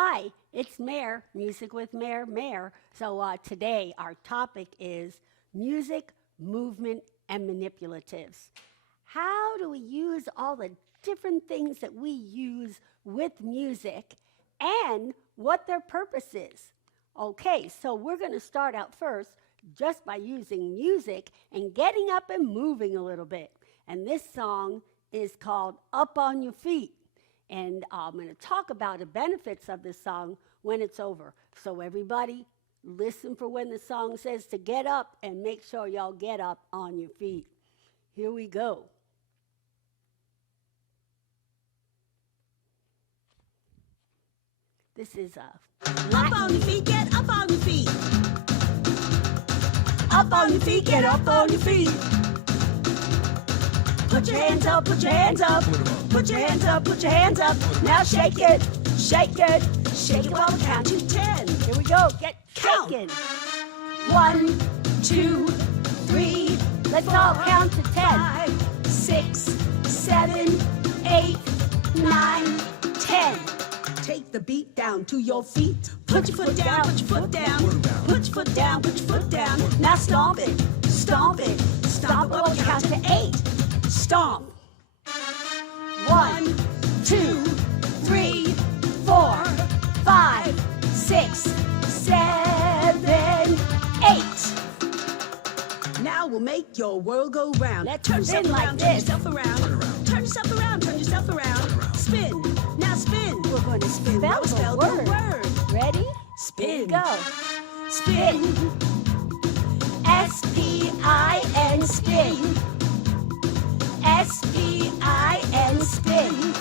Hi, it's Mare, Music with Mare. So today our topic is music, movement, and manipulatives. How do we use all the different things that we use with music and what their purpose is? Okay, so we're going to start out first just by using music and getting up and moving a little bit. And this song is called Up on Your Feet. And I'm going to talk about the benefits of this song when it's over. So everybody, listen for when the song says to get up and make sure y'all get up on your feet. Here we go. This is Up on your feet, get up on your feet. Up on your feet, get up on your feet. Put your hands up, put your hands up. Put your hands up, put your hands up. Now shake it, shake it. Shake it while we count to 10. Here we go, get Count. shaking. 1, 2, 3. Let's all count to 10. 5, 6, 7, 8, 9, 10. Take the beat down to your feet. Put your foot down, put your foot down. Put your foot down, put your foot down. Now stomp it, stomp it. Stomp it while we count to 8. Stomp. 1, 2, 3, 4, 5, 6, 7, 8. Now we'll make your world go round. Let's turn spin yourself like around, turn this. yourself around. Turn yourself around, turn yourself around. Spin. Now spin. We're going to Spin. spell Now the spell word. the word. Ready? Spin. Here we go. Spin. S-P-I-N, spin. S-P-I-N, spin.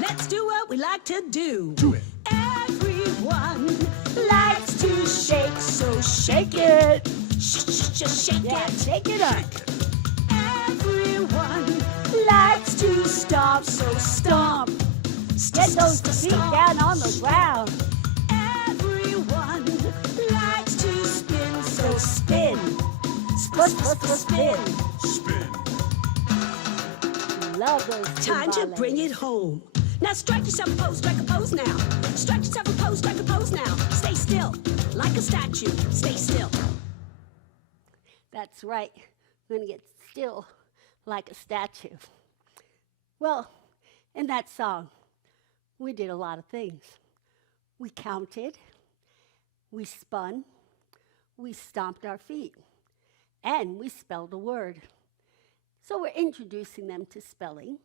Let's do what we like to do. Do it. Everyone likes to shake, so shake it. Just shake Yeah, it. shake it up. Everyone likes to stomp, so stomp. Get those feet down on the ground. Everyone likes to spin, so spin. Spin. Spin. Love those Time to timbales. bring it home. Now strike yourself a pose, strike a pose now. Strike yourself a pose, strike a pose now. Stay still, like a statue. Stay still. That's right. I'm going to get still like a statue. Well, in that song, we did a lot of things. We counted, we spun, we stomped our feet, and we spelled a word. So we're introducing them to spelling,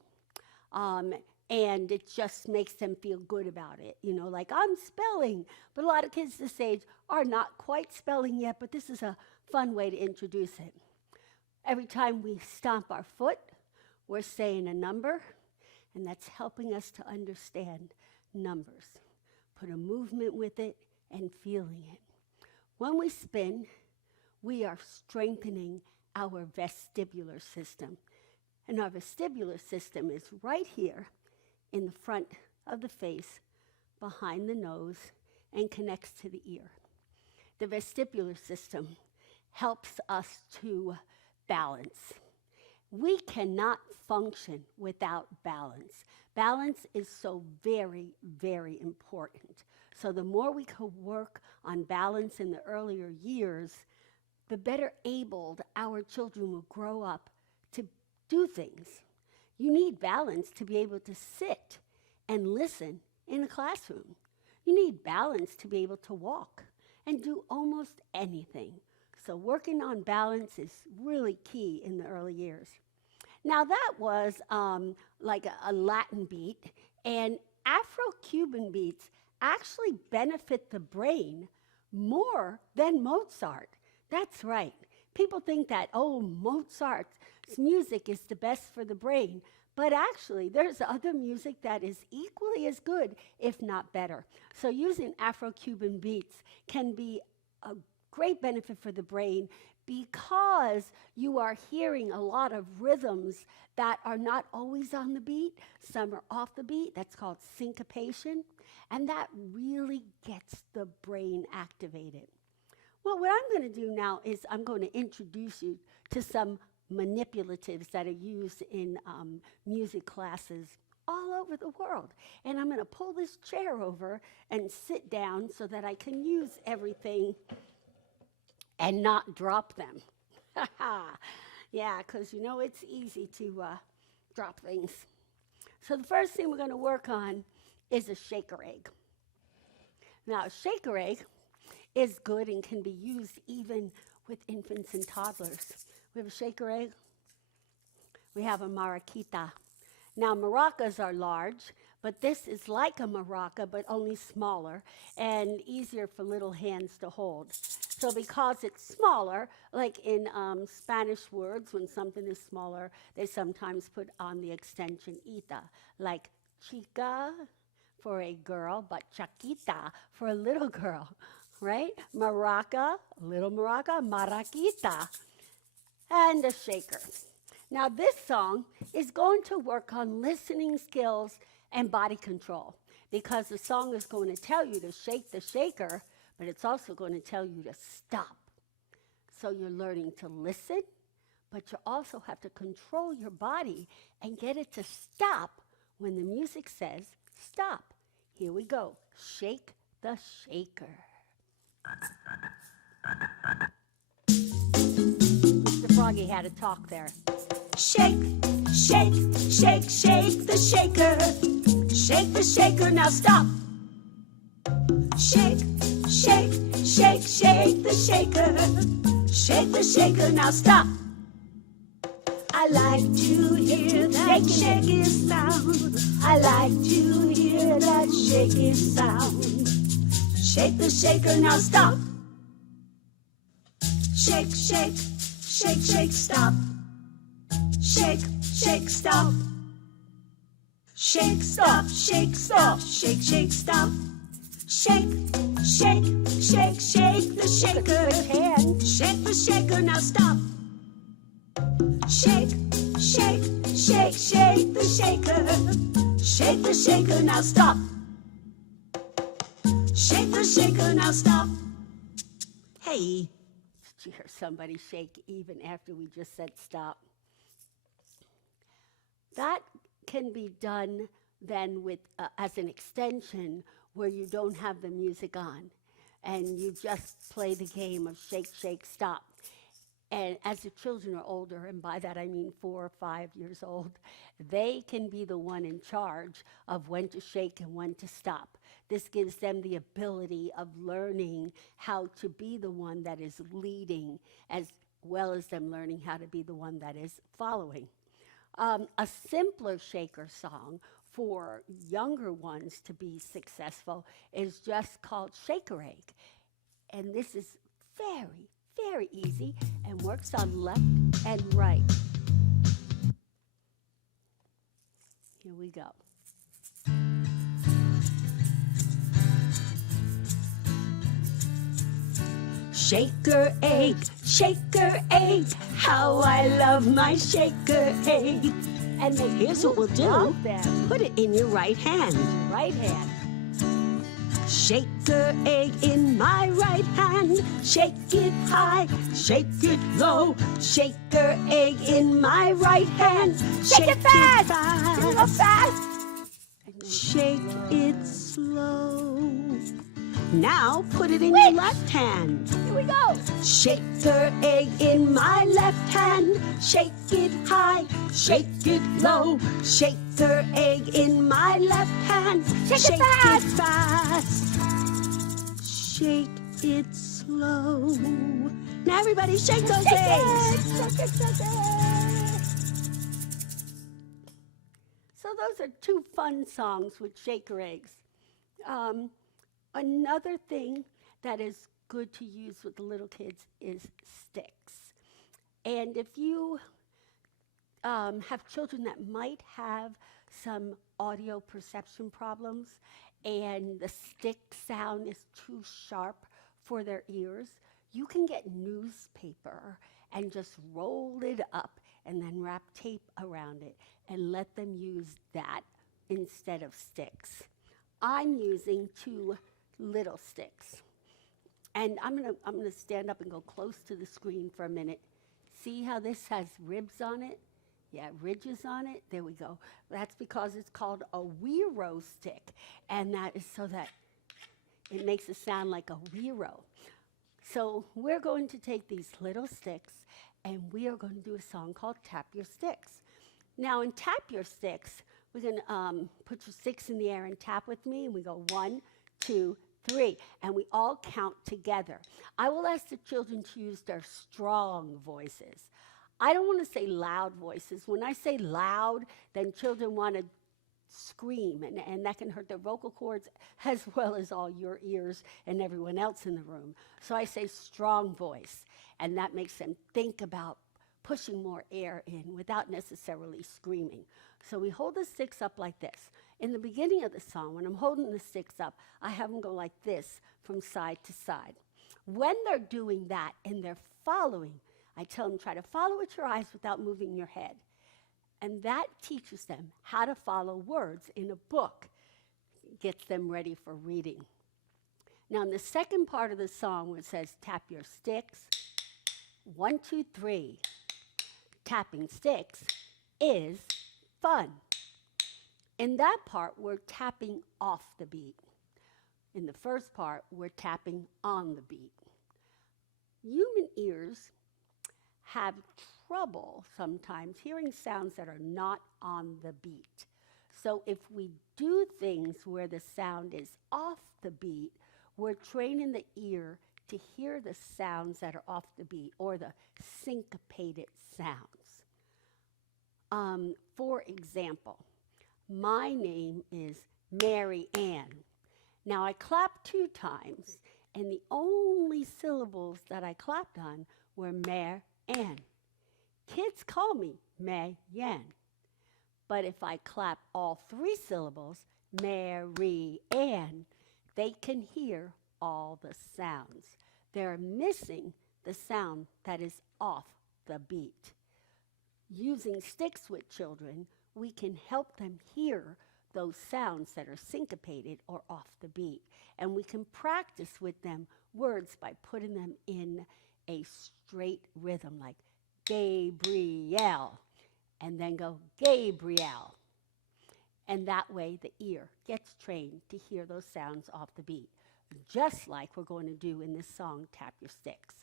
and it just makes them feel good about it. You know, like I'm spelling. But a lot of kids this age are not quite spelling yet, but this is a fun way to introduce it. Every time we stomp our foot, we're saying a number, and that's helping us to understand numbers. Put a movement with it and feeling it. When we spin, we are strengthening our vestibular system. And our vestibular system is right here in the front of the face, behind the nose, and connects to the ear. The vestibular system helps us to balance. We cannot function without balance. Balance is so very, very important. So the more we can work on balance in the earlier years, the better abled our children will grow up to do things. You need balance to be able to sit and listen in a classroom. You need balance to be able to walk and do almost anything. So working on balance is really key in the early years. Now that was like a Latin beat, and Afro-Cuban beats actually benefit the brain more than Mozart. That's right. People think that, oh, Mozart's music is the best for the brain. But actually, there's other music that is equally as good, if not better. So using Afro-Cuban beats can be a great benefit for the brain because you are hearing a lot of rhythms that are not always on the beat. Some are off the beat. That's called syncopation. And that really gets the brain activated. Well, what I'm going to do now is I'm going to introduce you to some manipulatives that are used in music classes all over the world. And I'm going to pull this chair over and sit down so that I can use everything and not drop them. Yeah, because you know it's easy to drop things. So the first thing we're going to work on is a shaker egg. Now, a shaker egg is good and can be used even with infants and toddlers. We have a shaker egg. We have a maraquita. Now, maracas are large, but this is like a maraca, but only smaller and easier for little hands to hold. So because it's smaller, like in Spanish words, when something is smaller, they sometimes put on the extension ita, like chica for a girl, but chaquita for a little girl, right? Maraca, little maraca, maraquita, and a shaker. Now, this song is going to work on listening skills and body control because the song is going to tell you to shake the shaker, but it's also going to tell you to stop. So you're learning to listen, but you also have to control your body and get it to stop when the music says stop. Here we go. Shake the shaker. Mr. Froggy had a talk there. Shake, shake, shake, shake the shaker. Shake the shaker, now stop. Shake, shake, shake, shake the shaker. Shake the shaker, now stop. I like to hear that shaky sound. I like to hear that shaky sound. Shake the shaker, now stop. Shake, shake, shake, shake, stop. Shake, shake, stop. Shake, stop, shake, stop, shake, shake, stop. Shake, shake, shake, shake the shaker. Shake the shaker, now stop. Shake, shake, shake, shake the shaker. Shake the shaker, now stop. Shake the shaker, now stop. Hey. Did you hear somebody shake even after we just said stop? That can be done then with as an extension where you don't have the music on and you just play the game of shake, shake, stop. And as the children are older, and by that I mean 4 or 5 years old, they can be the one in charge of when to shake and when to stop. This gives them the ability of learning how to be the one that is leading as well as them learning how to be the one that is following. A simpler shaker song for younger ones to be successful is just called Shaker Egg. And this is very, very easy and works on left and right. Here we go. Shaker egg, how I love my shaker egg. And then here's what we'll do. Put it in your right hand. Right hand. Shaker egg in my right hand. Shake it high, shake it low. Shaker egg in my right hand. Shake it fast. Go fast. Shake it slow. Now put it in your left hand. Here we go. Shaker egg in my left hand. Shake it high, shake it low. Shaker egg in my left hand. Shake it fast. Shake it slow. Now everybody shake those eggs. Shake it. So those are 2 fun songs with shaker eggs. Another thing that is good to use with the little kids is sticks. And if you have children that might have some audio perception problems and the stick sound is too sharp for their ears, you can get newspaper and just roll it up and then wrap tape around it and let them use that instead of sticks. I'm using 2 little sticks. And I'm gonna stand up and go close to the screen for a minute. See how this has ribs on it? Yeah, ridges on it. There we go. That's because it's called a weiro stick, and that is so that it makes it sound like a weiro. So we're going to take these little sticks, and we are going to do a song called Tap Your Sticks. Now, in Tap Your Sticks, we're going to put your sticks in the air and tap with me, and we go 1, 2, 3, and we all count together. I will ask the children to use their strong voices. I don't want to say loud voices. When I say loud, then children want to scream, and that can hurt their vocal cords as well as all your ears and everyone else in the room. So I say strong voice, and that makes them think about pushing more air in without necessarily screaming. So we hold the sticks up like this. In the beginning of the song, when I'm holding the sticks up, I have them go like this from side to side. When they're doing that and they're following, I tell them try to follow with your eyes without moving your head. And that teaches them how to follow words in a book, gets them ready for reading. Now, in the second part of the song where it says tap your sticks, 1, 2, 3, tapping sticks is fun. In that part, we're tapping off the beat. In the first part, we're tapping on the beat. Human ears have trouble sometimes hearing sounds that are not on the beat. So if we do things where the sound is off the beat, we're training the ear to hear the sounds that are off the beat or the syncopated sounds. For example, my name is Mary Ann. Now I clapped 2 times, and the only syllables that I clapped on were Mare Ann. Kids call me May Yan. But if I clap all 3 syllables, Mary Ann, they can hear all the sounds. They're missing the sound that is off the beat. Using sticks with children, we can help them hear those sounds that are syncopated or off the beat. And we can practice with them words by putting them in a straight rhythm like Gabrielle, and then go Gabrielle. And that way the ear gets trained to hear those sounds off the beat, just like we're going to do in this song, Tap Your Sticks.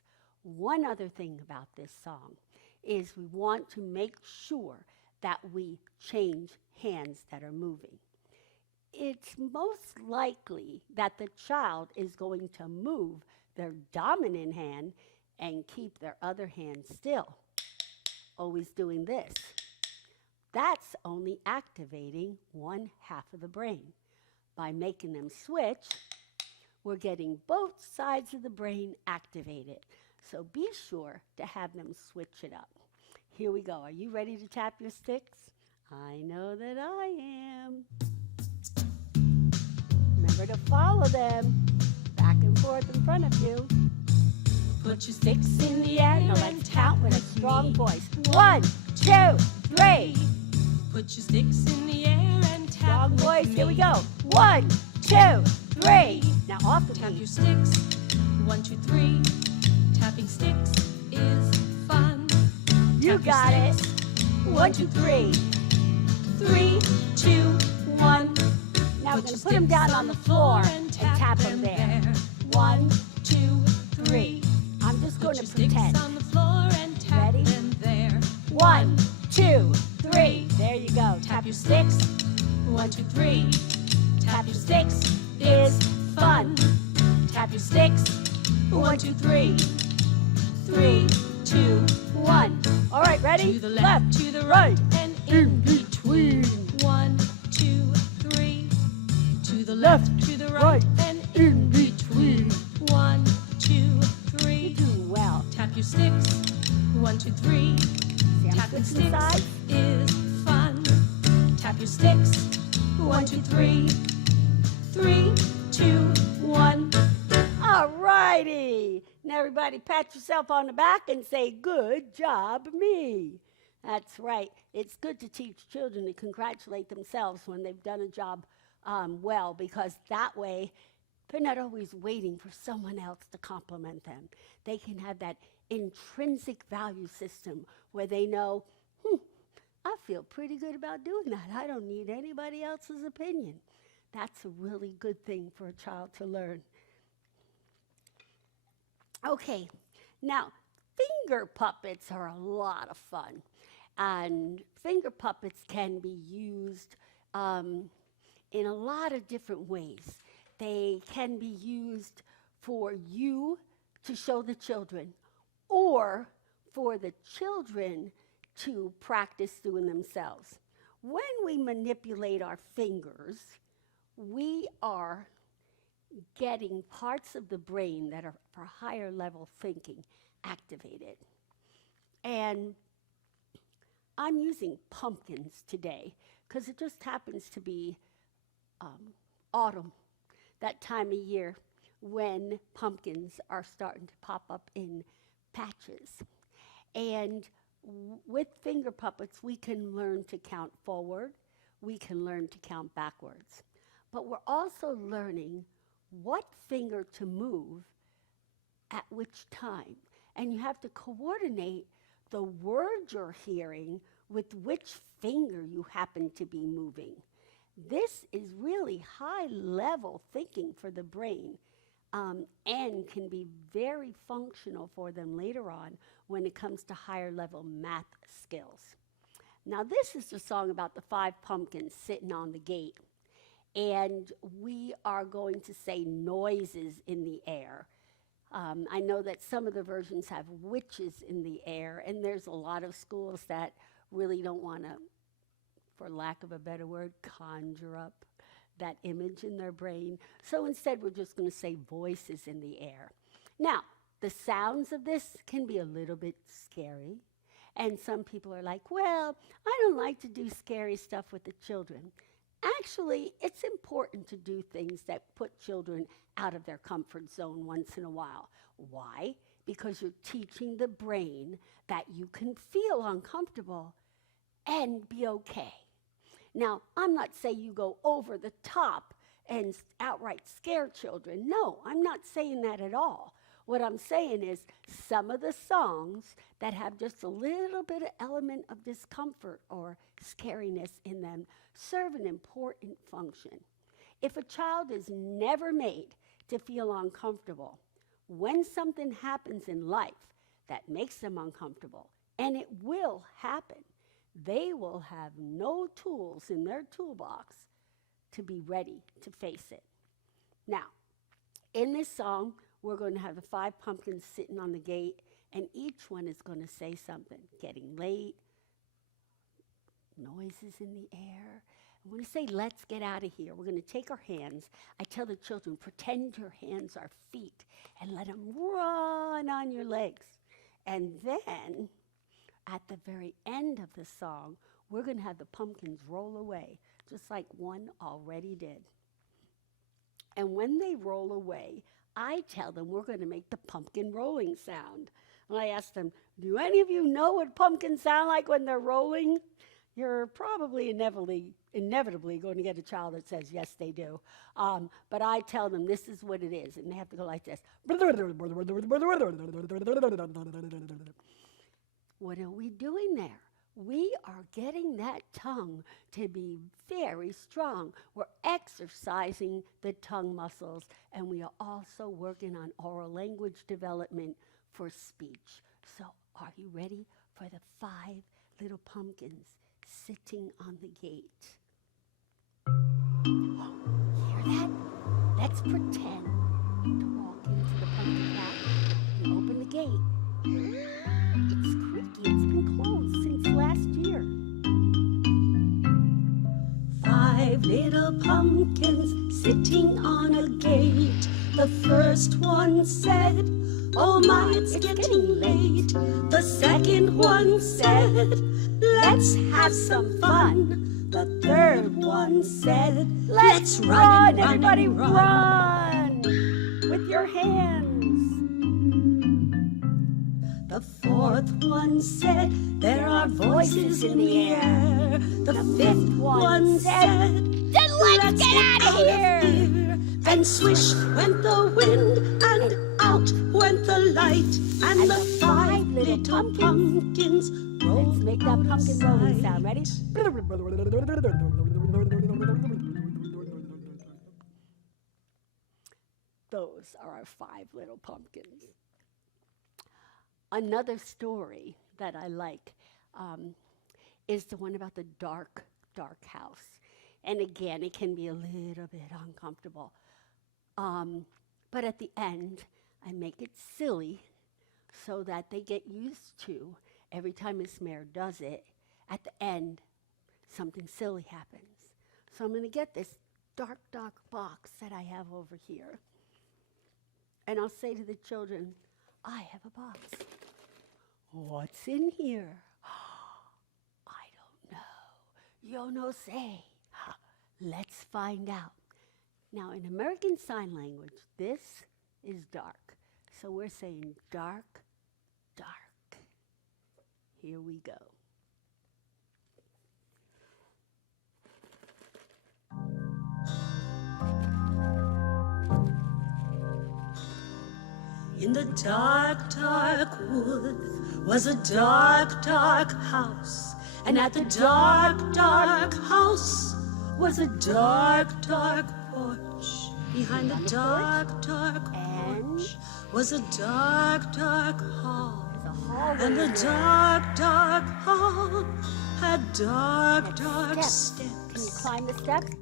One other thing about this song is we want to make sure that we change hands that are moving. It's most likely that the child is going to move their dominant hand and keep their other hand still, always doing this. That's only activating 1/2 of the brain. By making them switch, we're getting both sides of the brain activated. So be sure to have them switch it up. Here we go. Are you ready to tap your sticks? I know that I am. Remember to follow them back and forth in front of you. Put your sticks in the air. Now let's count with a strong voice. 1, 2, 3. Put your sticks in the air and tap. Strong voice. Here we go. 1, 2, 3. Now off the Tap beat. your sticks. 1, 2, 3. Tapping sticks is fun. You Tap your got it. sticks. 1, 2, 3. 3, 2, 1. Now we're going to put them down on the floor and tap them there. 1, 2, 3. I'm just going Put to your pretend. sticks on the floor and tap Ready? them there. 1, 2, 3. There you go. Tap your sticks. 1, 2, 3. Tap your sticks is fun. Tap your sticks. 1, 2, 3. 3, 2, 1. All right, ready? To the left, to the right, and in between. 1, 2, 3. To the left, to the right, and in between. 1, 2, You're 3. doing well. Tap your sticks. 1, 2, 3. See, I'm Tapping switching sticks sides. is fun. Tap your sticks. 1, 2, 3. 3, 2, 1. All righty. Now, everybody, pat yourself on the back and say, good job, me. That's right. It's good to teach children to congratulate themselves when they've done a job well, because that way they're not always waiting for someone else to compliment them. They can have that intrinsic value system where they know, I feel pretty good about doing that. I don't need anybody else's opinion. That's a really good thing for a child to learn. Okay, now finger puppets are a lot of fun. And finger puppets can be used in a lot of different ways. They can be used for you to show the children, or for the children to practice doing themselves. When we manipulate our fingers, we are getting parts of the brain that are for higher level thinking activated. And I'm using pumpkins today because it just happens to be autumn, that time of year when pumpkins are starting to pop up in patches. And with finger puppets, we can learn to count forward, we can learn to count backwards. But we're also learning what finger to move at which time. And you have to coordinate the words you're hearing with which finger you happen to be moving. This is really high-level thinking for the brain, and can be very functional for them later on when it comes to higher-level math skills. Now, this is the song about the 5 pumpkins sitting on the gate. And we are going to say noises in the air. I know that some of the versions have witches in the air, and there's a lot of schools that really don't want to, for lack of a better word, conjure up that image in their brain. So instead, we're just going to say voices in the air. Now, the sounds of this can be a little bit scary, and some people are like, well, I don't like to do scary stuff with the children. Actually, it's important to do things that put children out of their comfort zone once in a while. Why? Because you're teaching the brain that you can feel uncomfortable and be okay. Now, I'm not saying you go over the top and outright scare children. No, I'm not saying that at all. What I'm saying is some of the songs that have just a little bit of element of discomfort or scariness in them serve an important function. If a child is never made to feel uncomfortable, when something happens in life that makes them uncomfortable, and it will happen, they will have no tools in their toolbox to be ready to face it. Now, in this song, we're going to have the 5 pumpkins sitting on the gate, and each one is going to say something. Getting late, noises in the air. And when we say, let's get out of here, we're going to take our hands. I tell the children, pretend your hands are feet and let them run on your legs. And then, at the very end of the song, we're going to have the pumpkins roll away, just like one already did. And when they roll away, I tell them we're going to make the pumpkin rolling sound. And I ask them, do any of you know what pumpkins sound like when they're rolling? You're probably inevitably going to get a child that says, yes, they do. But I tell them this is what it is, and they have to go like this. What are we doing there? We are getting that tongue to be very strong. We're exercising the tongue muscles, and we are also working on oral language development for speech. So are you ready for the 5 little pumpkins sitting on the gate? Hear that? Let's pretend to walk into the pumpkin patch and open the gate. It's creaky. It's been closed since last year. 5 little pumpkins sitting on a gate. The first one said, oh my, it's getting late. The second one said, let's have some fun. The third one said, let's run, everybody run with your hands. The fourth one said, there are voices in the air. The fifth one said, then let's get out of here. And swish went the wind, and out went the light, and the 5 little pumpkins. Let's make that pumpkin rolling sound. Ready? Those are our 5 little pumpkins. Another story that I like is the one about the dark, dark house. And again, it can be a little bit uncomfortable. But at the end, I make it silly so that they get used to every time Miss Mare does it, at the end, something silly happens. So I'm going to get this dark, dark box that I have over here. And I'll say to the children, I have a box. What's in here? I don't know. Yo no sé. Let's find out. Now, in American Sign Language, this is dark. So we're saying dark, dark. Here we go. In the dark, dark wood was a dark, dark house. And at the dark, dark house was a dark, dark porch. Behind the dark, dark porch was a dark, dark hall. And the dark, dark hall had dark, dark steps. Can you climb the steps?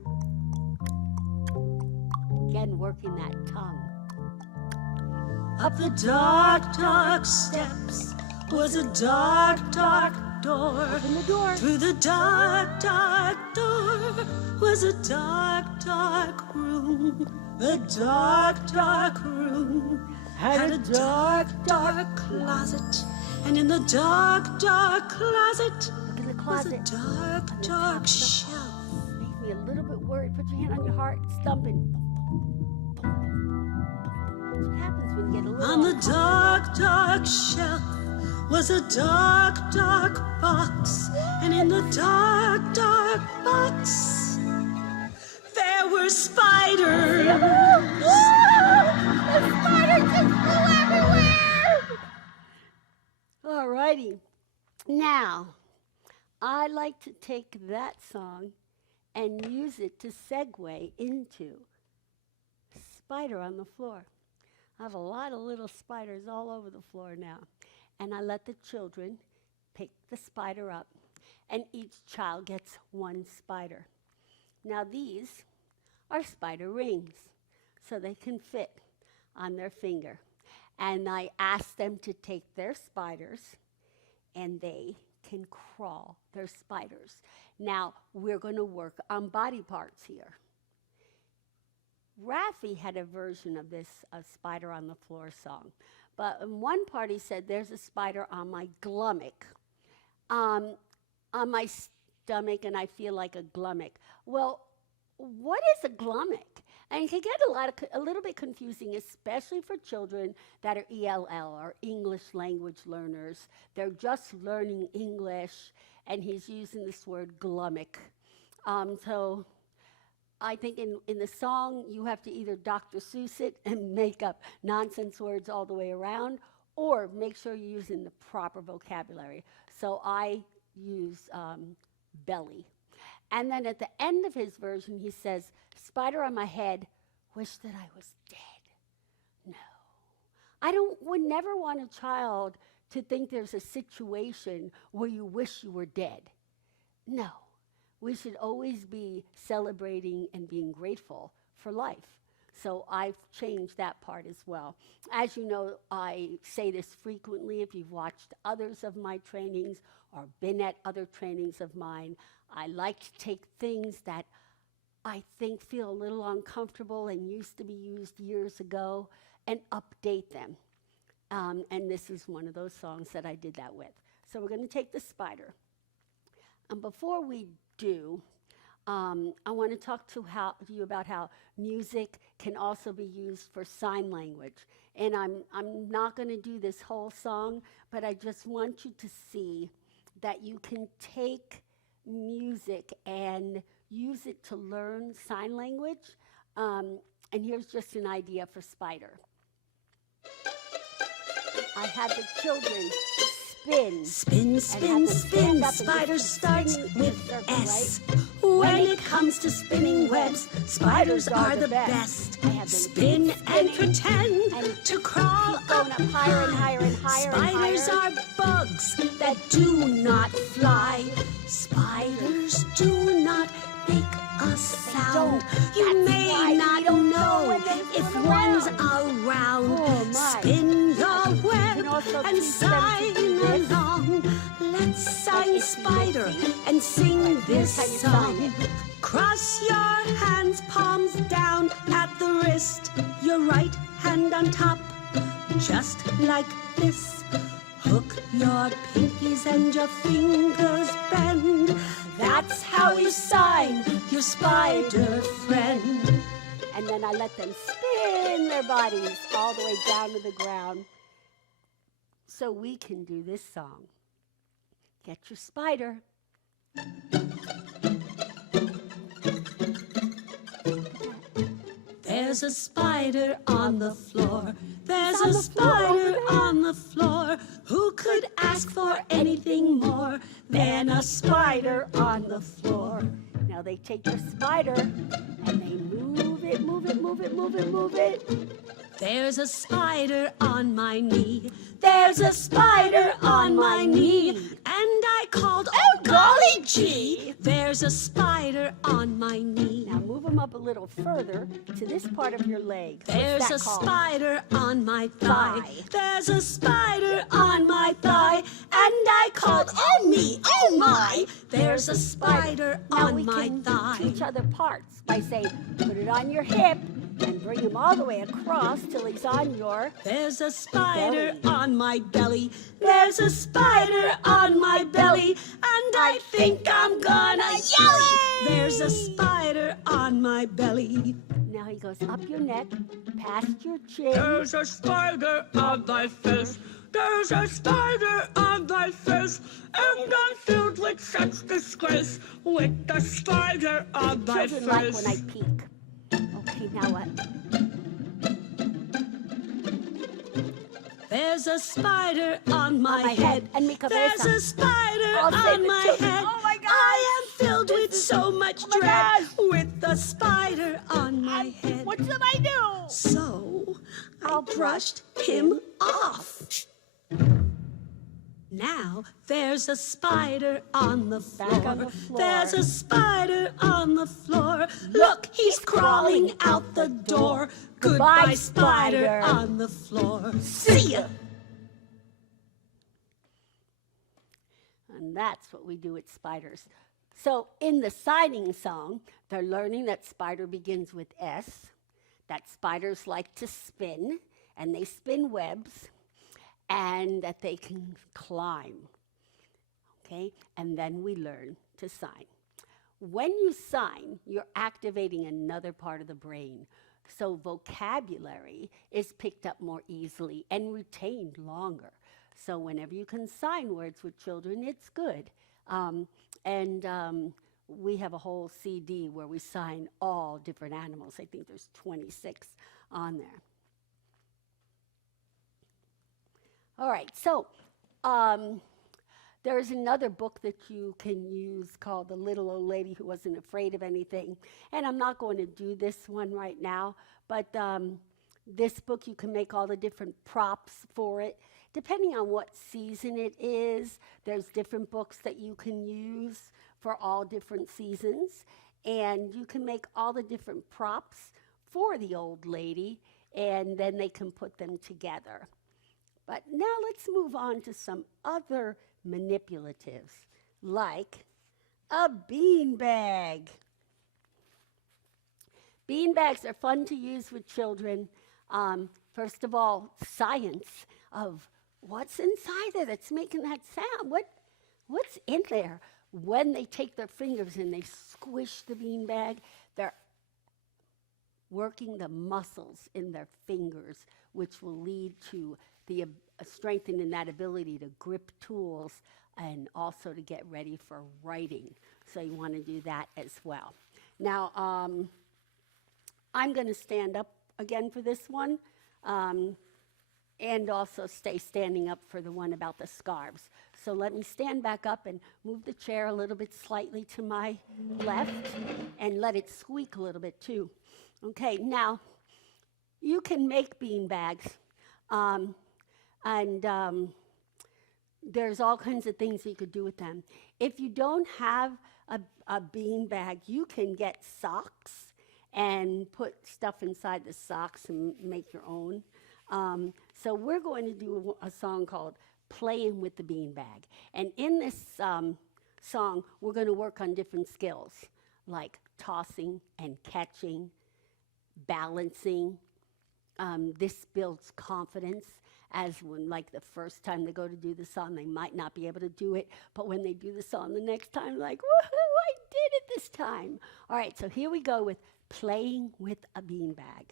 Again, working that tongue. Up the dark, dark steps was a dark, dark door. Open the door. Through the dark, dark door was a dark, dark room. The dark, dark room had a dark, dark closet. And in the dark, dark closet Look in the was a closet. dark, dark shelf. Make me a little bit worried. Put your hand on your heart. It's thumping. What happens when you get a little On the dark, dark shelf was a dark, dark box. And in the dark, dark box, there were spiders. The spiders just flew everywhere! All righty. Now, I like to take that song and use it to segue into Spider on the Floor. I have a lot of little spiders all over the floor now. And I let the children pick the spider up, and each child gets 1 spider. Now these are spider rings, so they can fit on their finger. And I ask them to take their spiders, and they can crawl. They're spiders. Now, we're going to work on body parts here. Raffi had a version of this Spider on the Floor song. But in one part he said, there's a spider on my glummock, on my stomach, and I feel like a glummock. Well, what is a glummock? And it can get a little bit confusing, especially for children that are ELL, or English language learners. They're just learning English, and he's using this word glummock. So I think in the song, you have to either Dr. Seuss it and make up nonsense words all the way around, or make sure you're using the proper vocabulary. So I use belly. And then at the end of his version, he says, spider on my head, wish that I was dead. No. Would never want a child to think there's a situation where you wish you were dead. No. We should always be celebrating and being grateful for life. So I've changed that part as well. As you know, I say this frequently. If you've watched others of my trainings or been at other trainings of mine, I like to take things that I think feel a little uncomfortable and used to be used years ago and update them. And this is one of those songs that I did that with. So we're going to take the spider. And before we do, I want to talk to you about how music can also be used for sign language. And I'm not going to do this whole song, but I just want you to see that you can take music and use it to learn sign language. And here's just an idea for spider. I had the children spin. Spin, spin, spin, spider starts with S. When it comes to spinning webs, spiders are the best. Spin and pretend to crawl Going up up higher and higher and higher. Spiders and are bugs that do not fly. Spiders do not make a sound. You That's why may you not don't know know when they if swim one's around. around. Oh, my. Spin your web also and teach them to sign do this. along. Let's sign if you spider see. and sing this here's how you sign song. Cross your hands, palms down at the wrist. Your right hand on top, just like this. Hook your pinkies and your fingers bend. That's how you sign your spider friend. And then I let them spin their bodies all the way down to the ground so we can do this song. Get your spider. There's a spider on the floor. There's a spider on the floor. Who could ask for anything more than a spider on the floor? Now they take their spider and they move it, move it, move it, move it, move it. There's a spider on my knee. There's a spider on my knee. And I called, oh golly gee. There's a spider on my knee. Now move them up a little further to this part of your leg. What's There's that a called? spider on my thigh. Thigh. There's a spider on my thigh. And I called, oh me, oh my. There's a spider Now on we my can thigh. teach other parts by saying, put it on your hip and bring him all the way across till he's on your. There's a spider Belly. on my belly. There's a spider on my belly. And I think I'm gonna yell. There's a spider on my belly. Now he goes up your neck, past your chin. There's a spider on my face. There's a spider on my face. And I'm filled with such disgrace with the spider on my Children like face. when I peek. Okay, now what? There's a spider on my my head. head. And mi There's cabeza. a spider I'll save on the my children. head. Oh my gosh. I am filled with so much Oh my dread gosh. with the spider on my head. What should I do? So I I'll brushed him off. Now there's a spider on the floor. Back on the floor. There's a spider on the floor. Look, he's crawling out the door. Goodbye, spider on the floor. See ya. And that's what we do with spiders. So in the signing song, they're learning that spider begins with S, that spiders like to spin, and they spin webs, and that they can climb. Okay? And then we learn to sign. When you sign, you're activating another part of the brain. So vocabulary is picked up more easily and retained longer. So whenever you can sign words with children, it's good. We have a whole CD where we sign all different animals. I think there's 26 on there. All right, so there's another book that you can use called The Little Old Lady Who Wasn't Afraid of Anything. And I'm not going to do this one right now, but this book, you can make all the different props for it. Depending on what season it is, there's different books that you can use for all different seasons. And you can make all the different props for the old lady, and then they can put them together. But now let's move on to some other manipulatives, like a beanbag. Beanbags are fun to use with children. First of all, science of what's inside there that's making that sound. What's in there? When they take their fingers and they squish the beanbag, they're working the muscles in their fingers, which will lead to the strengthening that ability to grip tools and also to get ready for writing. So you want to do that as well. Now, I'm going to stand up again for this one. and also stay standing up for the one about the scarves. So let me stand back up and move the chair a little bit slightly to my left and let it squeak a little bit too. Okay, now you can make bean bags, and there's all kinds of things you could do with them. If you don't have a bean bag, you can get socks and put stuff inside the socks and make your own. So we're going to do a song called Playing with the Bean Bag. And in this song, we're going to work on different skills like tossing and catching, balancing. This builds confidence, as when, like, the first time they go to do the song, they might not be able to do it, but when they do the song the next time, like, woohoo, I did it this time. All right, so here we go with Playing with a Beanbag.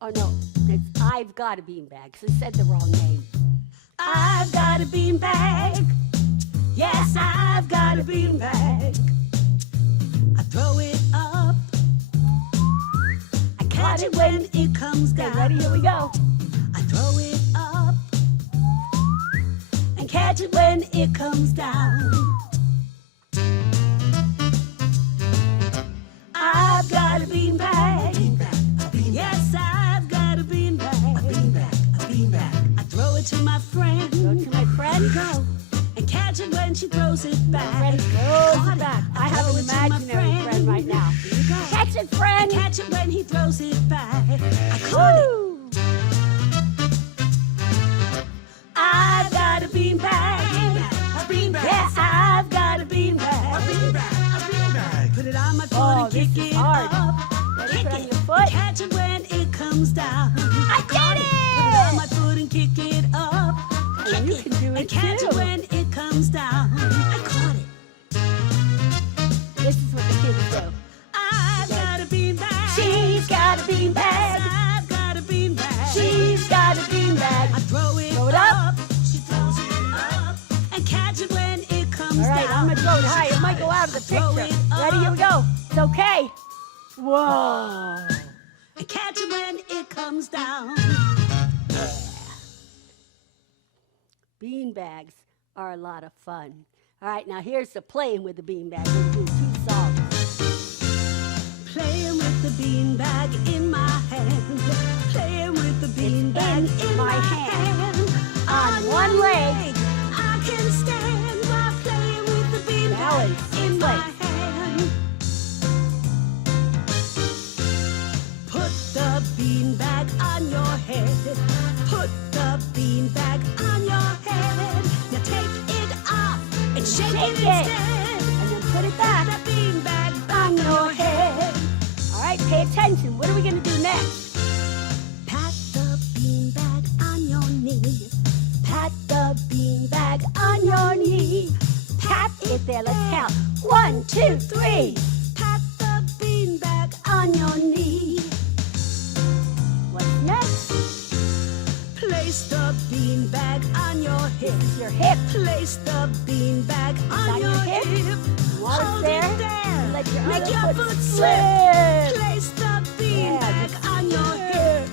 Oh, no, it's I've Got a Beanbag, because I said the wrong name. I've got a beanbag. Yes, I've got a beanbag. I throw it up. I catch it when it comes down. Okay, ready? Here we go. I throw it up and catch it when it comes down. I've got a beanbag. Yes, I've got a beanbag. A beanbag. I throw it to my friend. Go to my friend. Go and catch it when she throws it back. Friend throws it back. I have an imaginary friend right now. Here you go. Catch it, friend. Catch it when he throws it back. I caught it. Woo! I've got a beanbag. A beanbag. Yes, I've got a beanbag. A beanbag. A beanbag. Put it on my foot Oh, and this kick is it hard. up. Ready, Kick put on it. your foot. Catch it when it comes down. I did Put it on my it! foot and kick it up. And you can do And it catch it too. when it comes down. I caught it. This is what the kids do. I've got a beanbag. She's got a beanbag. I've got a beanbag. She's got a beanbag. I throw it, Throw it up. She throws it up and catch it when it comes All right, down. I'm gonna throw it high. It might go out of the Throw picture. it Ready? Here we go. It's okay. Whoa. And catch it when it comes down. Bean bags are a lot of fun. All right, now here's the Playing with the Beanbag. We'll do 2 songs. Playing with the beanbag in my hand. Playing with the beanbag in my hand. On one leg. I can stand while playing with the beanbag Balance. in my Legs. hand. Put the beanbag on your head. Put the beanbag on your head. Now take it off and shake it Shake it. instead. And then put it back Put the beanbag back on your head. All right, pay attention. What are we going to do next? Pat the beanbag on your knee. Pat the beanbag on your knee. Pat it there. Let's count. 1, 2, 3. Pat the beanbag On your knee. What's next? Place the beanbag on your hip. This is your hip. Place the beanbag on on your your hip. hip. While it's Hold there, it there. let your Make other your foot foot slip. slip. Place the beanbag just on your hip.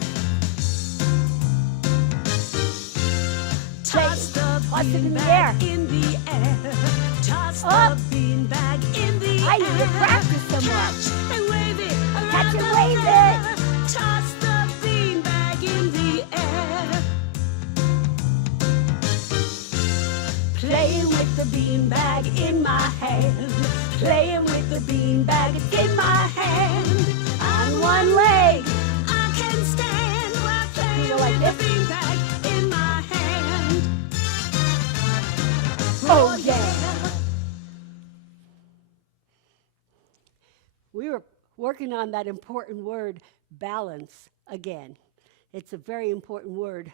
Toss the Toss it in the beanbag in the air. Toss Up. the beanbag in the I air. need to practice some more. Catch and wave it around Catch and the wave fair. it. Toss the beanbag in the air. Playing with the beanbag in my hand. Playing with the beanbag in my hand. On one leg, I can stand while playing You go like with this? the beanbag in my hand. Oh, yeah. We were working on that important word, balance, again. It's a very important word.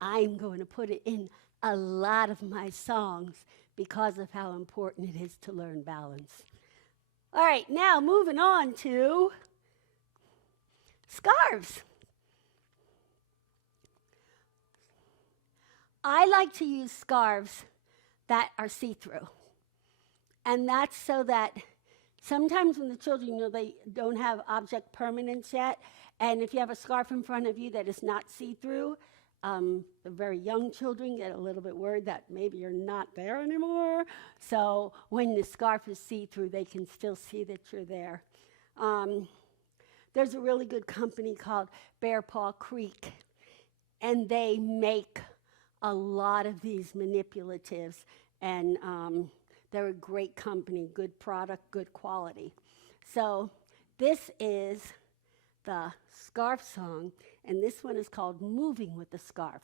I'm going to put it in a lot of my songs because of how important it is to learn balance. All right, now moving on to scarves. I like to use scarves that are see-through. And that's so that Sometimes when the children, they don't have object permanence yet, and if you have a scarf in front of you that is not see-through, the very young children get a little bit worried that maybe you're not there anymore. So when the scarf is see-through, they can still see that you're there. There's a really good company called Bear Paw Creek, and they make a lot of these manipulatives, and they're a great company, good product, good quality. So this is the scarf song, and this one is called Moving with the Scarf.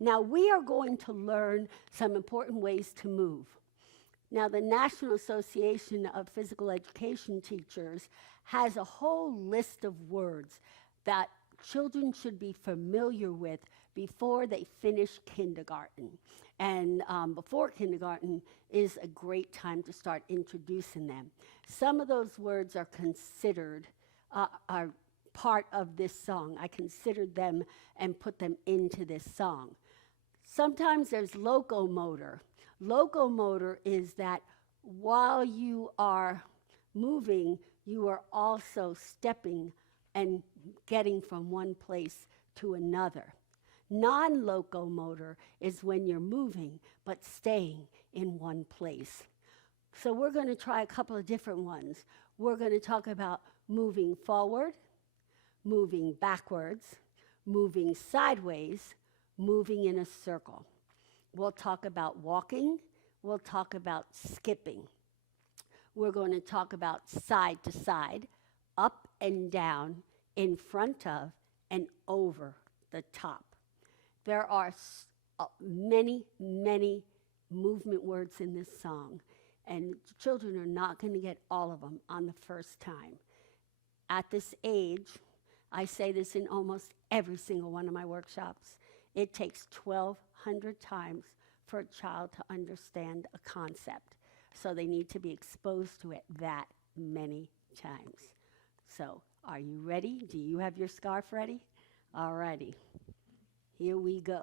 Now, we are going to learn some important ways to move. Now, the National Association of Physical Education Teachers has a whole list of words that children should be familiar with before they finish kindergarten. And before kindergarten is a great time to start introducing them. Some of those words are considered, are part of this song. I considered them and put them into this song. Sometimes there's locomotor. Locomotor is that while you are moving, you are also stepping and getting from one place to another. Non-locomotor is when you're moving but staying in one place. So we're going to try a couple of different ones. We're going to talk about moving forward, moving backwards, moving sideways, moving in a circle. We'll talk about walking. We'll talk about skipping. We're going to talk about side to side, up and down, in front of, and over the top. There are many, many movement words in this song, and children are not going to get all of them on the first time. At this age, I say this in almost every single one of my workshops, it takes 1,200 times for a child to understand a concept. So they need to be exposed to it that many times. So, are you ready? Do you have your scarf ready? All righty. Here we go.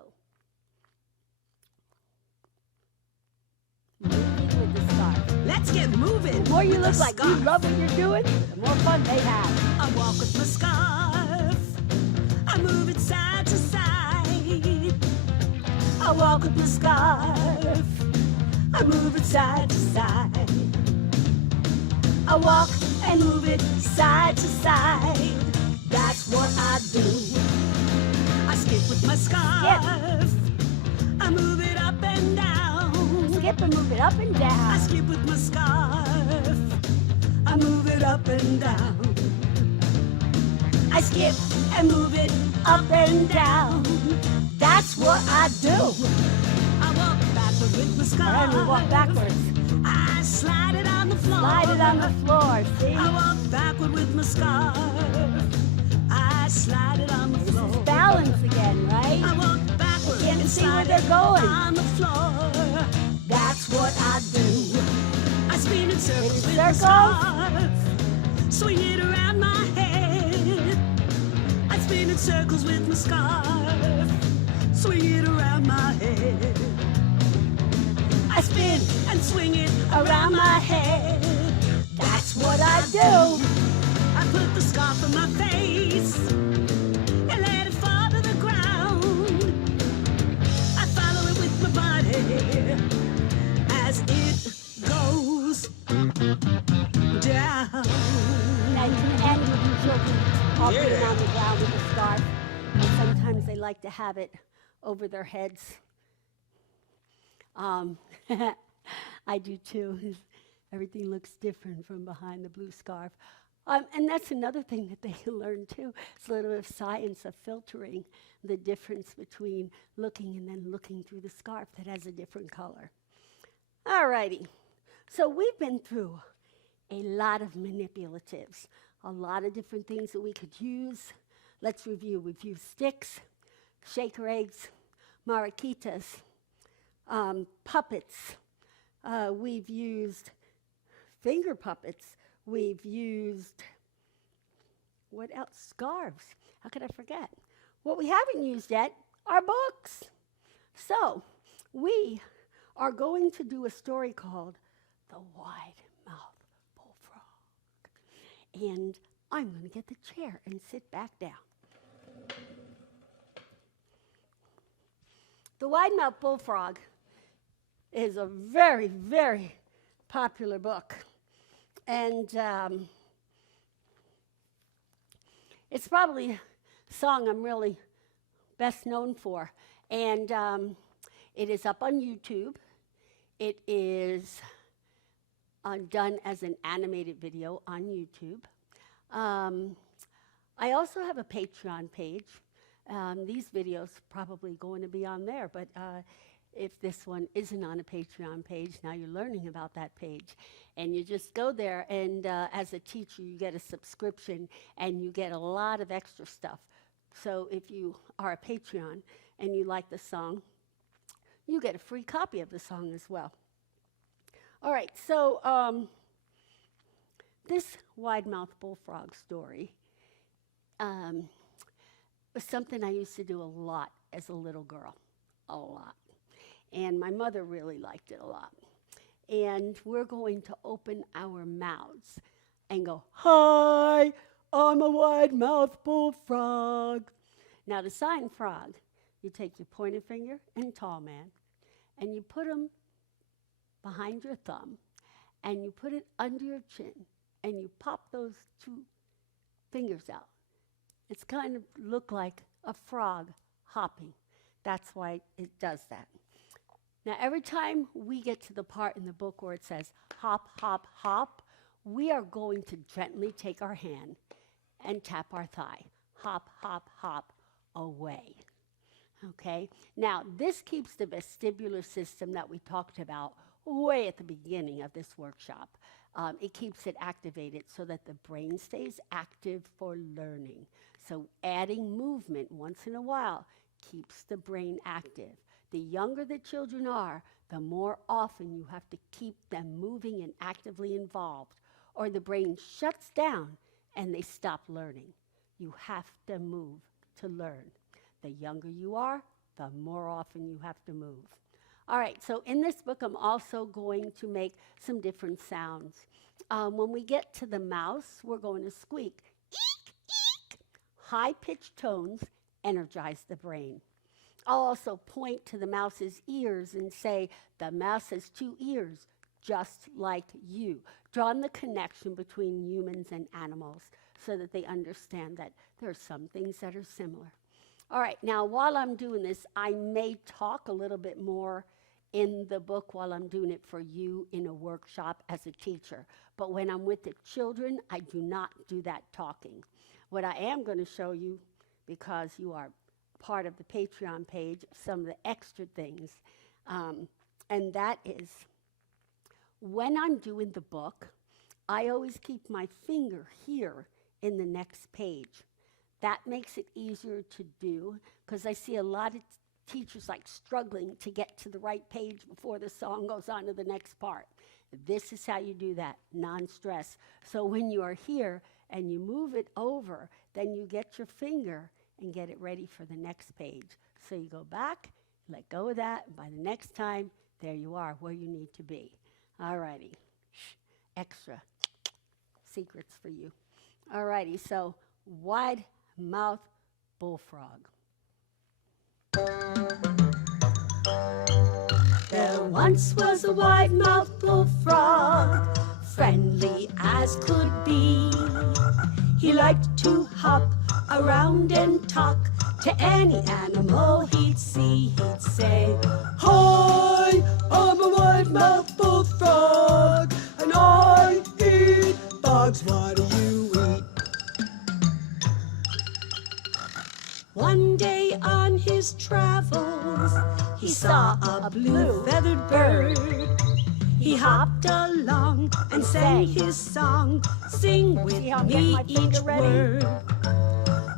Moving with the scarf. Let's get moving. The more you with look the like you scarf. love what you're doing, the more fun they have. I walk with my scarf. I move it side to side. I walk with my scarf. I move it side to side. I walk and move it side to side. That's what I do. I skip with my scarf. I move it up and down. Skip and move it up and I down. skip with my scarf. I move it up and down. I skip and move it up and down. That's what I do. I walk backward with my scarf. And we walk backwards. I slide it on the floor. Slide it on the floor, see? I walk backward with my scarf. I slide it on the This floor. is balance again, right? I walk backward Can't and see where slide they're it going. on the floor. That's what I do. I spin in circles with my circles. scarf. Swing it around my head. I spin in circles with my scarf. Swing it around my head. I spin and swing it around my head. That's what I do. I put the scarf on my face and let it fall to the ground. I follow it with my body as it goes down. Now you can end with your children all being on the ground with a scarf. And sometimes they like to have it over their heads. I do too. Everything looks different from behind the blue scarf. And that's another thing that they can learn too. It's a little bit of science of filtering the difference between looking and then looking through the scarf that has a different color. All righty. So we've been through a lot of manipulatives, a lot of different things that we could use. Let's review. We've used sticks, shaker eggs, mariquitas, puppets. We've used finger puppets. We've used, what else? Scarves. How could I forget? What we haven't used yet are books. So we are going to do a story called The Wide-Mouthed Bullfrog. and I'm going to get the chair and sit back down. The Wide-Mouthed Bullfrog is a very, very popular book. And it's probably a song I'm really best known for. And it is up on YouTube. It is done as an animated video on YouTube. I also have a Patreon page. These videos probably going to be on there, but if this one isn't on a Patreon page, now you're learning about that page. And you just go there, and as a teacher, you get a subscription, and you get a lot of extra stuff. So if you are a Patreon and you like the song, you get a free copy of the song as well. All right, so this Wide-Mouthed Bullfrog story was something I used to do a lot as a little girl, a lot. And my mother really liked it a lot. And we're going to open our mouths and go, "Hi, I'm a wide-mouthed bullfrog." Now, to sign frog, you take your pointer finger and tall man, and you put them behind your thumb, and you put it under your chin, and you pop those two fingers out. It's kind of look like a frog hopping. That's why it does that. Now, every time we get to the part in the book where it says hop, hop, hop, we are going to gently take our hand and tap our thigh. Hop, hop, hop, away. Okay? Now, this keeps the vestibular system that we talked about way at the beginning of this workshop. It keeps it activated so that the brain stays active for learning. So adding movement once in a while keeps the brain active. The younger the children are, the more often you have to keep them moving and actively involved, or the brain shuts down and they stop learning. You have to move to learn. The younger you are, the more often you have to move. All right, so in this book, I'm also going to make some different sounds. When we get to the mouse, we're going to squeak. Eek, eek. High-pitched tones energize the brain. I'll also point to the mouse's ears and say, the mouse has two ears, just like you. Drawing the connection between humans and animals so that they understand that there are some things that are similar. All right, now while I'm doing this, I may talk a little bit more in the book while I'm doing it for you in a workshop as a teacher. But when I'm with the children, I do not do that talking. What I am going to show you, because you are part of the Patreon page, some of the extra things, and that is, when I'm doing the book, I always keep my finger here in the next page. That makes it easier to do, because I see a lot of teachers like struggling to get to the right page before the song goes on to the next part. This is how you do that, non-stress. So when you are here and you move it over, then you get your finger and get it ready for the next page. So you go back, let go of that, and by the next time, there you are, where you need to be. All righty. Extra secrets for you. All righty, so wide-mouthed bullfrog. There once was a wide-mouthed bullfrog, friendly as could be. He liked to hop around and talk to any animal he'd see. He'd say, "Hi, I'm a wide-mouthed bullfrog, and I eat bugs. What do you eat?" One day on his travels, he saw a blue-feathered bird. He hopped along and sang his song. Sing with me each word.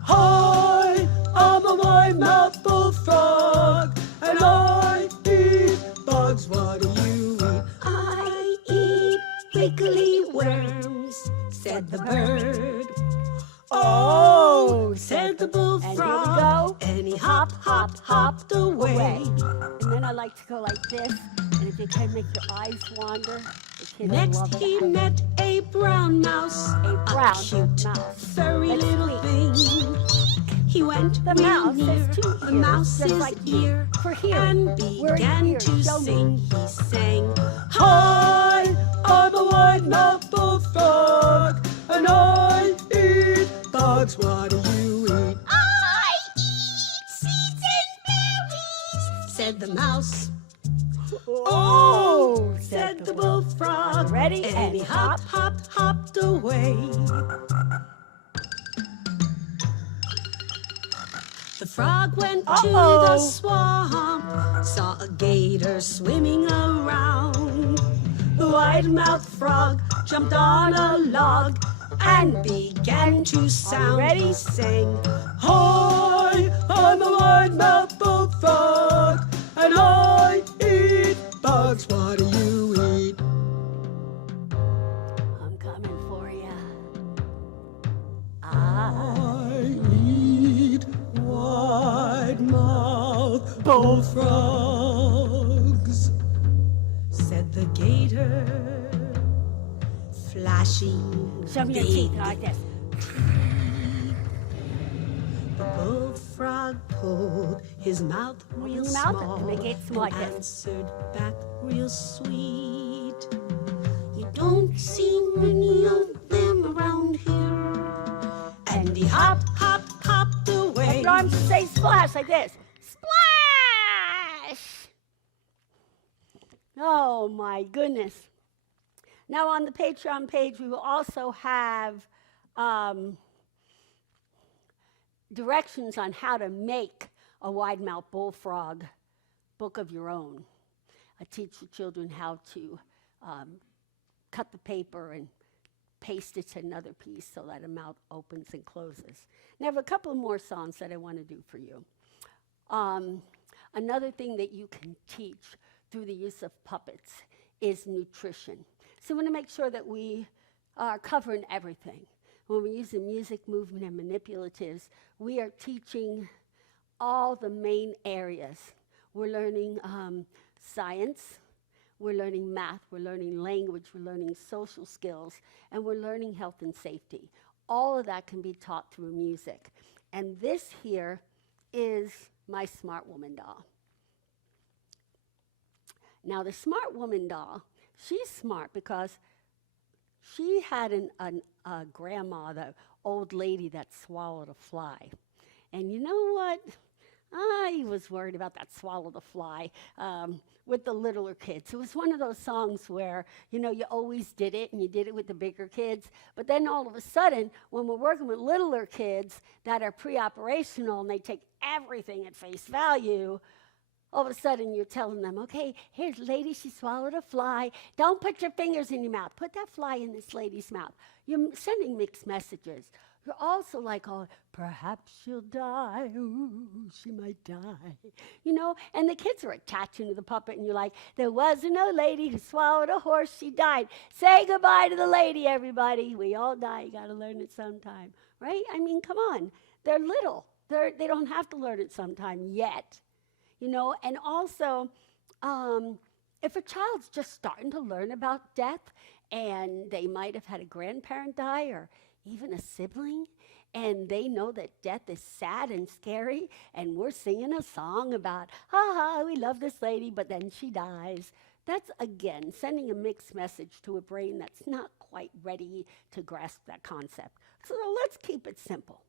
Hi, I'm a wide-mouthed bullfrog, and I eat bugs. What do you eat? I eat wiggly worms, said the bird. Oh, said the bullfrog, and he hop, hop, hopped away. And then I like to go like this, and if you can make your eyes wander, the kids Next love he that. met a brown mouse, A brown cute, mouse. furry That's little sweet. thing. He went The real mouse near has 2 a ears, mouse's just like you. ear For hearing. and Where are your began ears? to Show me. sing. He sang, "Hi, I'm a wide-mouthed bullfrog, and I eat bugs. What do you eat?" "I eat seeds and berries," said the mouse. "Oh," said the bullfrog. Ready, And he and hopped away. The frog went to the swamp, saw a gator swimming around. The wide-mouthed frog jumped on a log and began to sound. Ready? He sang, "Hi, I'm a wide-mouthed bullfrog, and I eat bugs. What do you eat?" I'm coming for ya. "I eat wide-mouthed bullfrogs," said the gator, flashing Show me your big teeth like this. The bullfrog pulled his mouth real your mouth small and make it small and like this. answered back real sweet, "You don't see many of them around here." And he hopped away. Your arms say splash like this. Splash! Oh my goodness. Now on the Patreon page, we will also have directions on how to make a wide-mouthed bullfrog book of your own. I teach the children how to cut the paper and paste it to another piece so that a mouth opens and closes. Now I have a couple more songs that I want to do for you. Another thing that you can teach through the use of puppets is nutrition. So we want to make sure that we are covering everything. When we use the music, movement, and manipulatives, we are teaching all the main areas. We're learning science, we're learning math, we're learning language, we're learning social skills, and we're learning health and safety. All of that can be taught through music. And this here is my Smart Woman doll. Now the Smart Woman doll, she's smart because she had a grandma, the old lady that swallowed a fly. And you know what? I was worried about that swallow the fly with the littler kids. It was one of those songs where, you know, you always did it and you did it with the bigger kids. But then all of a sudden, when we're working with littler kids that are pre-operational and they take everything at face value, all of a sudden you're telling them, okay, here's lady, she swallowed a fly. Don't put your fingers in your mouth. Put that fly in this lady's mouth. You're sending mixed messages. You're also like, oh, perhaps she'll die. Ooh, she might die. You know, and the kids are attaching to the puppet, and you're like, there was an old lady who swallowed a horse. She died. Say goodbye to the lady, everybody. We all die. You got to learn it sometime, right? I mean, come on. They're little. They don't have to learn it sometime yet. You know, and also, if a child's just starting to learn about death, and they might have had a grandparent die or even a sibling, and they know that death is sad and scary, and we're singing a song about, we love this lady, but then she dies. That's, again, sending a mixed message to a brain that's not quite ready to grasp that concept. So let's keep it simple.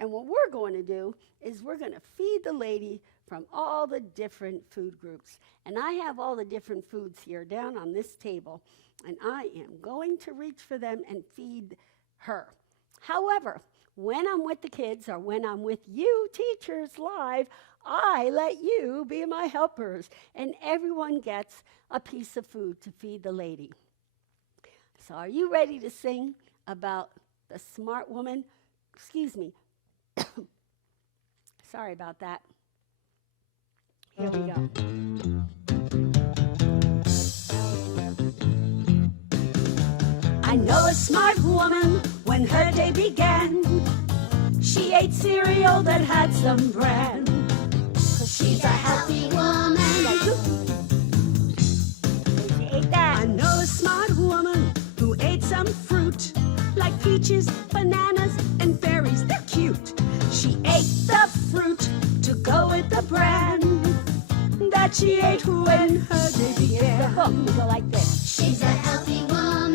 And what we're going to do is we're going to feed the lady from all the different food groups. And I have all the different foods here down on this table, and I am going to reach for them and feed her. However, when I'm with the kids or when I'm with you teachers live, I let you be my helpers, and everyone gets a piece of food to feed the lady. So are you ready to sing about the smart woman? Excuse me. Sorry about that. Here we go. I know a smart woman when her day began. She ate cereal that had some bran. 'Cause she's a healthy woman. She ate that. I know a smart woman who ate some fruit, like like peaches, bananas, and berries. They're cute. She ate the fruit to go with the bran that she ate when her day began. The book will go like this. She's a healthy woman.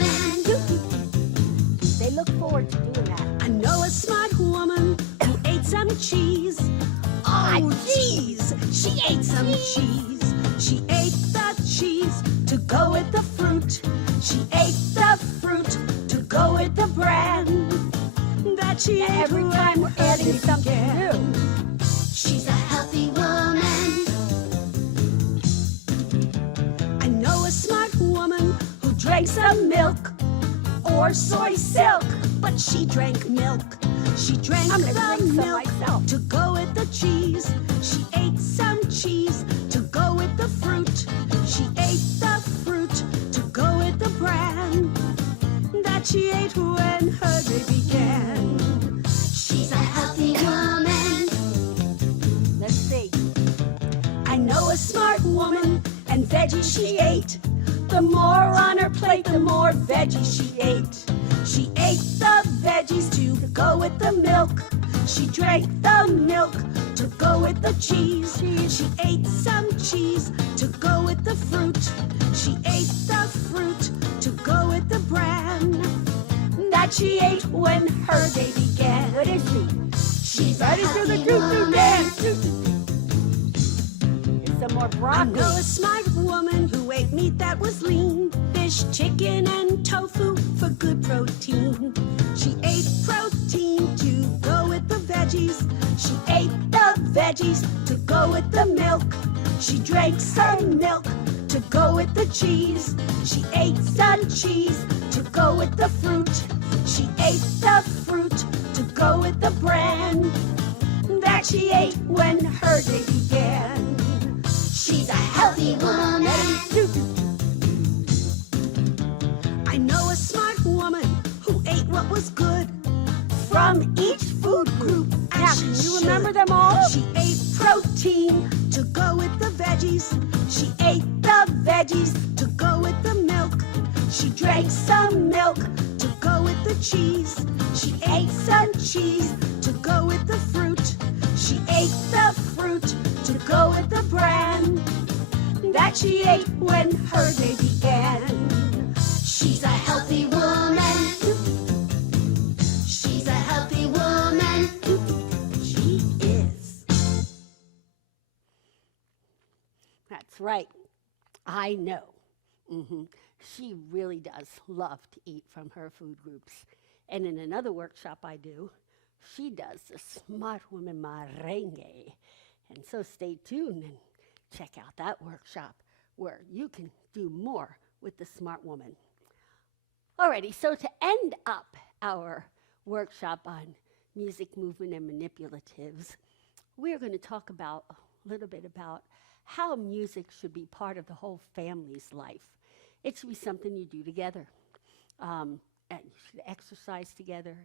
They look forward to doing that. I know a smart woman who ate some cheese. Oh, cheese! She ate some cheese. She ate the cheese to go with the fruit. She ate the fruit to go with the bran that she ate Every time we're adding something new. She's a healthy woman. I know a smart woman who drank some milk or soy silk, but she drank milk. She drank I'm gonna the drink some milk myself. to go with the cheese. She ate some cheese to go with the fruit. She ate the fruit to go with the bran that she ate when her day began. She's a healthy woman. Let's see. I know a smart woman, and veggies she ate. The more on her plate, the more veggies she ate. She ate the veggies to go with the milk. She drank the milk to go with the cheese. She ate some cheese to go with the fruit. She ate the fruit to go with the bran that she ate when her day began. What is she? She's a Ready for the healthy doo-doo woman. dance. Here's some more I broccoli. know a smart woman who ate meat that was lean. Fish, chicken, and tofu for good protein. She ate protein to go with the veggies. She ate the veggies to go with the milk. She drank some milk to go with the cheese. She ate some cheese to go with the fruit. She ate the fruit to go with the bran that she ate when her day began. She's a healthy woman. I know a smart woman who ate what was good from each food group. And Now, she can you should. remember them all? She ate protein to go with the veggies. She ate the veggies to go with the milk. She drank some milk to go with the cheese. She ate some cheese to go with the fruit. She ate the fruit to go with the bran that she ate when her day began. She's a healthy woman. She's a healthy woman. She is. That's right. I know. She really does love to eat from her food groups. And in another workshop I do, she does the Smart Woman Merengue. And so stay tuned and check out that workshop where you can do more with the Smart Woman. Alrighty, so to end up our workshop on music, movement, and manipulatives, we're going to talk about a little bit about how music should be part of the whole family's life. It should be something you do together. And you should exercise together,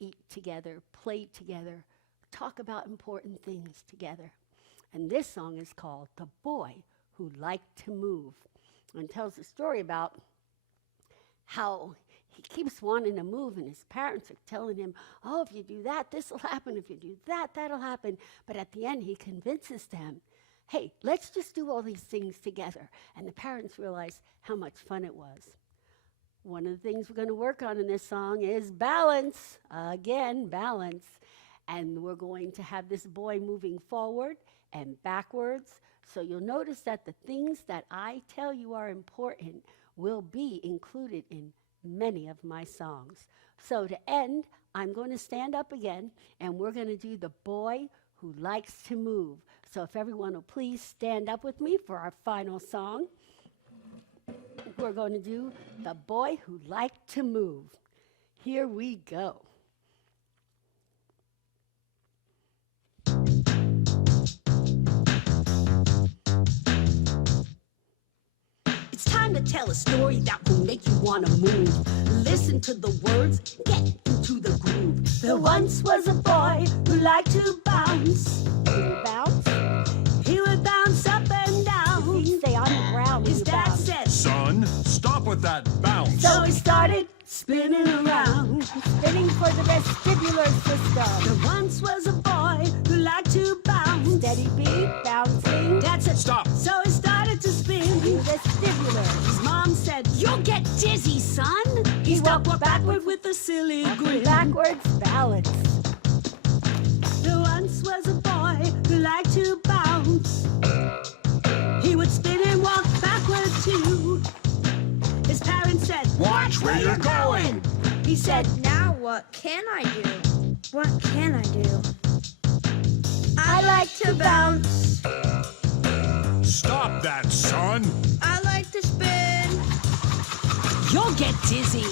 eat together, play together, talk about important things together. And this song is called The Boy Who Liked to Move, and tells a story about how he keeps wanting to move, and his parents are telling him, oh, if you do that, this will happen. If you do that, that'll happen. But at the end, he convinces them, hey, let's just do all these things together. And the parents realize how much fun it was. One of the things we're going to work on in this song is balance. Again, balance. And we're going to have this boy moving forward and backwards. So you'll notice that the things that I tell you are important will be included in many of my songs. So to end, I'm going to stand up again, and we're going to do The Boy Who Likes to Move. So if everyone will please stand up with me for our final song. We're going to do The Boy Who Liked to Move. Here we go. It's time to tell a story that will make you want to move. Listen to the words, get into the groove. There once was a boy who liked to bounce. Bounce. He would bounce up and down. You stay on the ground when His you dad bounce. said, Son, stop with that bounce. so he started spinning around. vestibular system. There once was a boy who liked to bounce. Steady beat, bouncing. Dad said, Stop. So he started to spin. Vestibular. His mom said, you'll get dizzy, son. He walked backward with a silly grin. Backwards balance. There once was a boy who liked to bounce. He would spin and walk backward too. His parents said, Watch where you're going. He said, Now what can I do? What can I do? I like to bounce. Stop that, son. I like to spin. you'll get dizzy.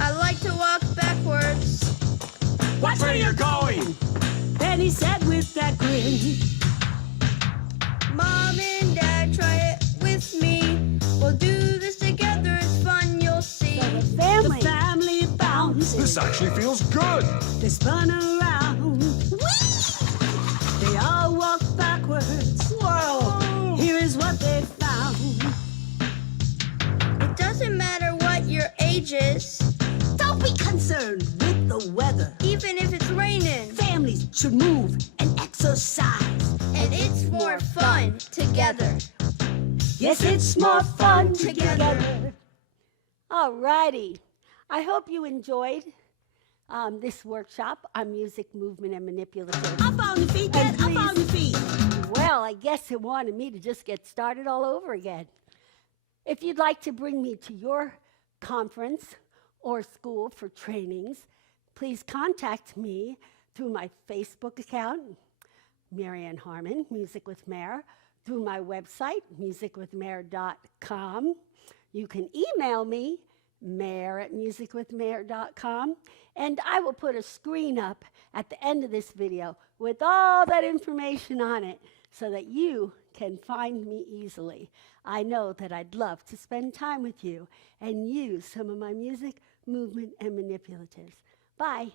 I like to walk backwards. Watch where you're going. Then he said with that grin, Mom and Dad, try it with me. We'll do this together. It's fun, you'll see. So the the family. family bounced. This actually feels good. They spun around. They all walked backwards. Whoa! Here is what they found. It doesn't matter what your age is, Don't be concerned with the weather. even if it's raining. Families should move and exercise. And it's more fun together. Yes, it's more fun together. Together. All righty. I hope you enjoyed this workshop on music, movement, and manipulatives. Up on your feet, get up on your feet. Well, I guess it wanted me to just get started all over again. If you'd like to bring me to your conference or school for trainings, please contact me through my Facebook account, Marianne Harmon, Music with Mare, through my website, musicwithmare.com. You can email me, mare@musicwithmare.com, and I will put a screen up at the end of this video with all that information on it so that you can find me easily. I know that I'd love to spend time with you and use some of my music, movement, and manipulatives. Bye.